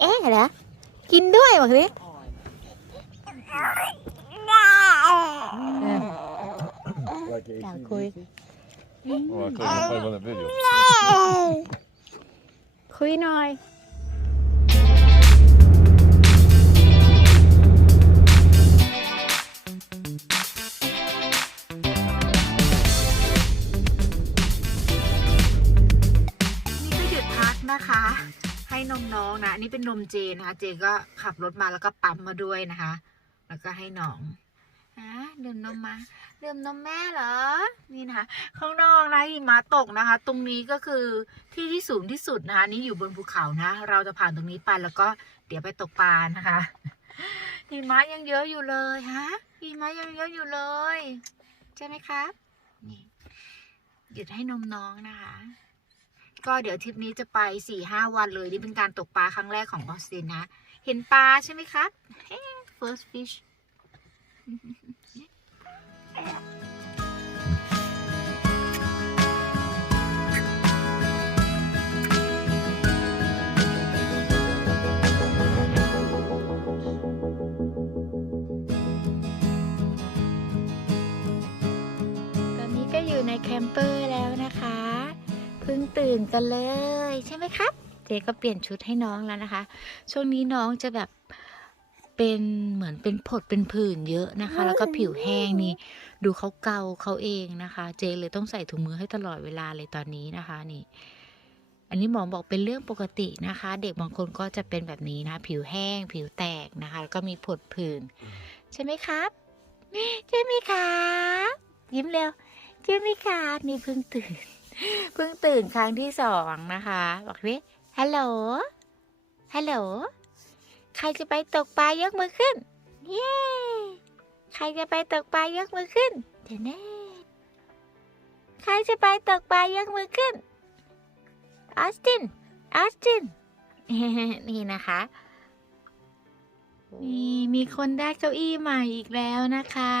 เอ๊ะเหรอกินด้วยบอกสิเออ Like Ja, AC/DC? koei. Oh, I couldn't play with a video. คุยหน่อย มเจนะคะเจก็ขับรถมาแล้วก็ปั๊มมาด้วยนะคะ แล้วก็ให้น้องฮะดื่มนมมาดื่มนมแม่เหรอ นี่นะคะข้างนอกนะหิมะตกนะคะ ตรงนี้ก็คือที่ที่สูงที่สุดนะคะนี่อยู่บนภูเขานะ เราจะผ่านตรงนี้ไปแล้วก็เดี๋ยวไปตกปลานะคะหิมะยังเยอะอยู่เลยฮะหิมะยังเยอะอยู่เลย ใช่ไหมครับนี่หยุดให้นมน้องนะคะ ก็เดี๋ยวทริปนี้จะไปสี่ห้าวันเลย นี่เป็นการตกปลาครั้งแรกของออสตินนะ เห็นปลาใช่ไหมครับ first fish ตอนนี้ก็อยู่ในแคมเปอร์ ตื่นกันเลย ใช่ไหมครับ เจก็เปลี่ยนชุดให้น้องแล้วนะคะ ช่วงนี้น้องจะแบบเป็นเหมือนเป็นผดเป็นผื่นเยอะนะคะ แล้วก็ผิวแห้งนี่ ดูเขาเกาเขาเองนะคะ เจเลยต้องใส่ถุงมือให้ตลอดเวลาเลยตอนนี้นะคะนี่ อันนี้หมอบอกเป็นเรื่องปกตินะคะ เด็กบางคนก็จะเป็นแบบนี้นะ ผิวแห้ง ผิวแตกนะคะ แล้วก็มีผดผื่นใช่ไหมครับใช่ไหมครับยิ้มเร็วใช่ไหมคะนี่เพิ่งตื่น เพิ่งตื่นครั้งที่สองนะคะ บอกดิฮัลโหล ฮัลโหล ใครจะไปตกปลายกมือขึ้น เย้ ใครจะไปตกปลายกมือขึ้น เดี๋ยวแน่ใครจะไปตกปลายกมือขึ้น ออสติน ออสติน นี่นะคะนี่มีคนได้เก้าอี้ใหม่อีกแล้วนะคะ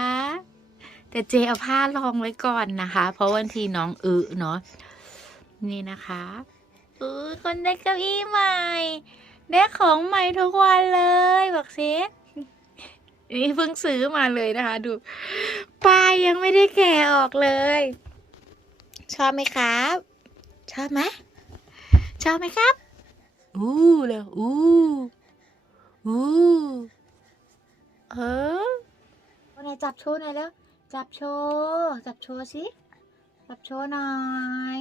แต่เจเอาผ้ารองไว้ก่อนนะคะ เพราะวันทีน้องอึเนาะนี่นะคะอือคนได้เก้าอี้ใหม่ได้ของใหม่ทุกวันเลยบอกเซินี่เพิ่งซื้อมาเลยนะคะ ดูป้ายยังไม่ได้แกะออกเลย ชอบไหมครับ ชอบไหมชอบไหมครับอู้เลยอู้อู้เออวันไหนจับโชว์หน่อยแล้ว จับโชว์จับโชว์สิจับโชว์หน่อย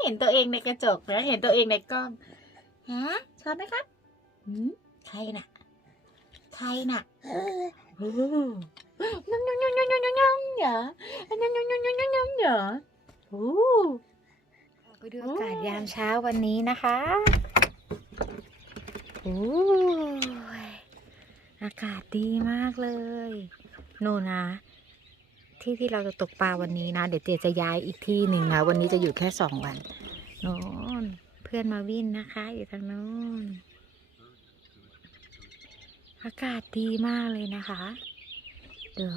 เห็นตัวเองในกระจกนะเห็นตัวเองในกล้องฮะชอบไหมครับหืมใครน่ะใครน่ะโอ้ยำยำยำยำยำยำยำเหรอยำยำยำยำยำยำยำเหรอโอ้ไปดูอากาศยามเช้าวันนี้นะคะโอ้อากาศดีมากเลย นู่นนะ ที่ที่เราจะตกปลาวันนี้นะ เดี๋ยวเจจะย้ายอีกที่หนึ่งนะวันนี้จะอยู่แค่สองวันโน่นเพื่อนมาวิ่นนะคะ อยู่ทางโน้นอากาศดีมากเลยนะคะเดี๋ยว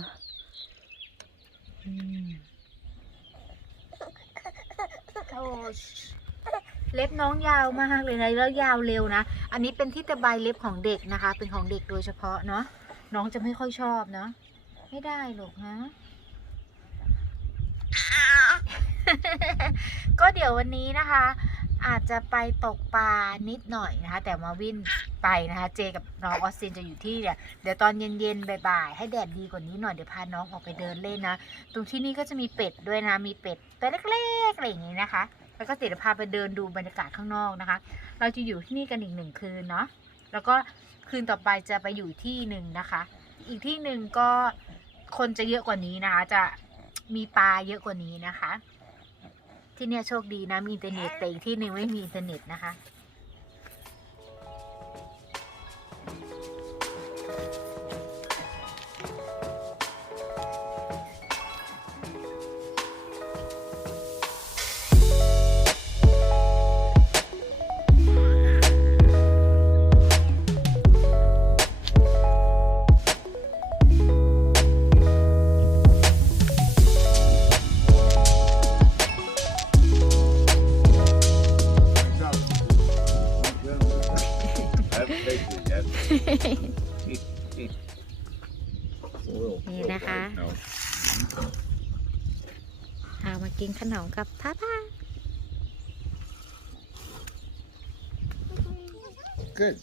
อืมโอ้เล็บน้องยาวมากเลยนะแล้วยาวเร็วนะ อันนี้เป็นที่ตะไบเล็บของเด็กนะคะ เป็นของเด็กโดยเฉพาะเนาะน้องจะไม่ค่อยชอบเนาะไม่ได้หรอกฮะ ก็เดี๋ยววันนี้นะคะ อาจจะไปตกปลานิดหน่อยนะคะ แต่มาวินไปนะคะ เจกับน้องออสตินจะอยู่ที่เนี่ยเดี๋ยวตอนเย็นๆบ่ายๆให้แดดดีกว่านี้หน่อยเดี๋ยวพาน้องออกไปเดินเล่นนะตรงที่นี่ก็จะมีเป็ดด้วยนะมีเป็ดตัวเล็กๆอะไรอย่างนี้นะคะ แล้วก็เดี๋ยวพาไปเดินดูบรรยากาศข้างนอกนะคะ เราจะอยู่ที่นี่กันอีกหนึ่งคืนเนาะแล้วก็คืนต่อไปจะไปอยู่ที่หนึ่งนะคะ อีกที่หนึ่งก็คนจะเยอะกว่านี้นะคะ จะมีปลาเยอะกว่านี้นะคะ ที่เนี่ยโชคดีนะมีอินเทอร์เน็ตแต่อีกที่หนึ่งไม่มีอินเทอร์เน็ตนะคะ นี่นะคะ No. เอามากินขนมกับพ่อพ่า Good.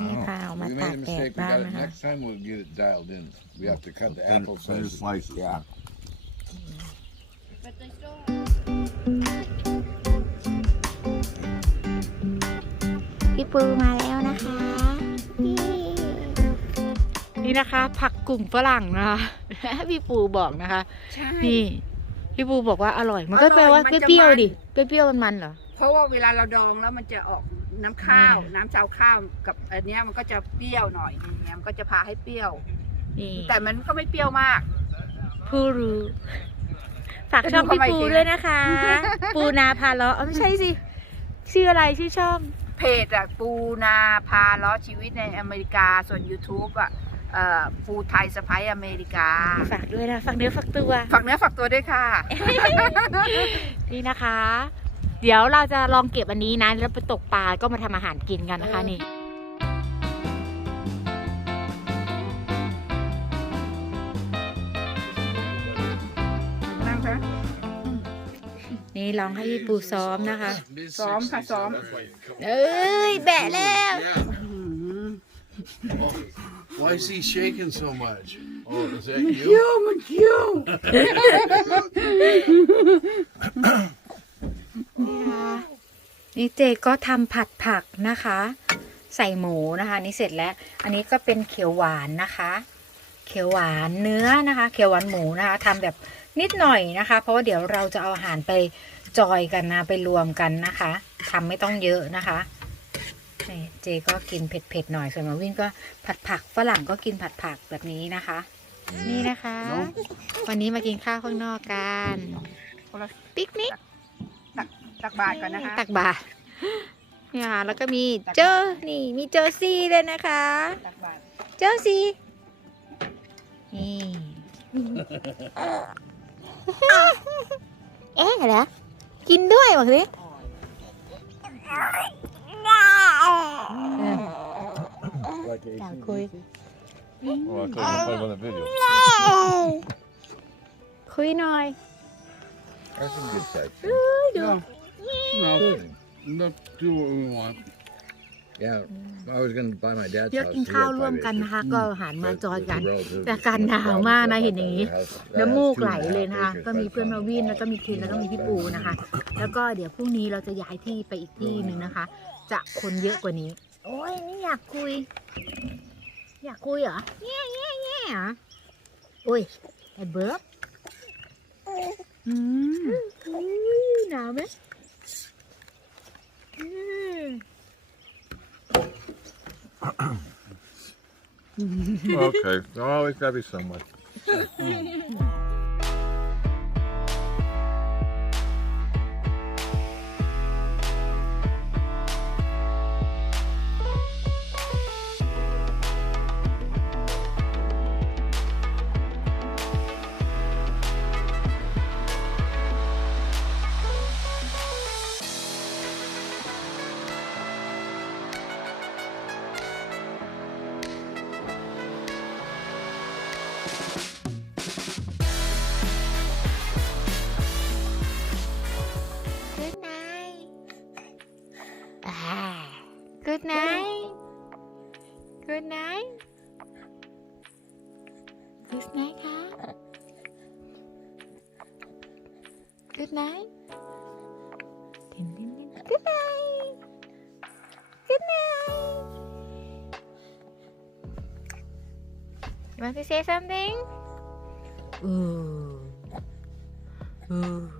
นี่ค่ะเอามา We ตาก made a แดด mistake. We บ้าง got it นะคะ next time. We'll get it dialed in. We have to cut the Thin- apple thin sizes. slices. Yeah. But they still พี่ปูมาแล้วนะคะ นี่นะคะ ผักกลุ่มฝรั่งนะคะพี่ปูบอกนะคะ ใช่ นี่พี่ปูบอกว่าอร่อย มันก็อร่อยแปลว่ามันจะ เปรี้ยวมันๆดิเปรี้ยวๆมันๆเหรอ เพราะว่าเวลาเราดองแล้วมันจะออกน้ำข้าวนี่น้ำเจ้าข้าวกับอันเนี้ยมันก็จะเปรี้ยวหน่อยนึงเนี่ยมันก็จะพาให้เปรี้ยว นี่แต่มันก็ไม่เปรี้ยวมาก ผู้รู้ฝากไปดูช่องพี่เข้ามาอีปูกทีนะด้วยนะคะ ปูนาพาเลาะเอ้าไม่ใช่สิชื่ออะไรชื่อช่อง เพจอะปูนาพาล้อชีวิตในอเมริกาส่วน YouTube อะ เอ่อปูไทยสไปอเมริกา ฝากด้วยนะฝากเนื้อฝากตัว ฝากเนื้อฝากตัวด้วยค่ะ นี่นะคะ เดี๋ยวเราจะลองเก็บอันนี้นะ แล้วไปตกปลาก็มาทำอาหารกินกันนะคะเออนี่นั่งคะนี่ลองให้พี่ปูซ้อมนะคะ ซ้อมค่ะซ้อม เอ้ย แบะแล้ว Why is he shaking so much? Oh, is that คิ้วมันคิ้วนี่เจก็ทำผัดผักนะคะ ใส่หมูนะคะ นี่เสร็จแล้ว อันนี้ก็เป็นเขียวหวานนะคะ เขียวหวานเนื้อนะคะ เขียวหวานหมูนะคะทำแบบนิดหน่อยนะคะ เพราะว่าเดี๋ยวเราจะเอาอาหารไปจอยกันนะไปรวมกันนะคะทำไม่ต้องเยอะนะคะ นี่เจก็กินเผ็ดๆหน่อย ส่วนมาวินก็ผัดผักฝรั่งก็กินผัดผักแบบนี้นะคะ นี่นะคะ วันนี้มากินข้าวข้างนอกกันคนละปิกนิกตักบาทก่อนนะคะตักบาตรเนี่ยค่ะแล้วก็มีเจอนี่มีเจอซี่ด้วยนะคะตักบาทเจอซี่นี่เอ๊ะเหรอกินด้วยบอกสิ เออ Like อยาก18คุย Oh, I couldn't play with that video. คุยหน่อย That's some good size. ดู No, let's do what we want. Yeah, I was gonna buy my dad's เยอะ house. กิน He ข้าว had ร่วม five กัน acres. นะคะก็หันมา But จอย the กัน relatives แต่ just การหนาว bought มากนะ their เห็นอย่างนี้ house. That น้ำ has มูก two ไหล and a half เลยนะคะ acres ก็มี by เพื่อนมา front. วินแล้วก็มีคินแล้วก็มีพี่ปูนะคะ แล้วก็เดี๋ยวพรุ่งนี้เราจะย้ายที่ไปอีกที่หนึ่งนะคะ จะคนเยอะกว่านี้ โอ้ยนี่อยากคุย อยากคุยเหรอแง่แง่แง่เหรออุ้ยไอ้เบิร์บอืมอุ้ยหนาวไหมอืม Okay, there's always gotta be someone. Good night. Good night. Good night hả? Good night. Good night. Good night. You want to say something? Ooh. Ooh.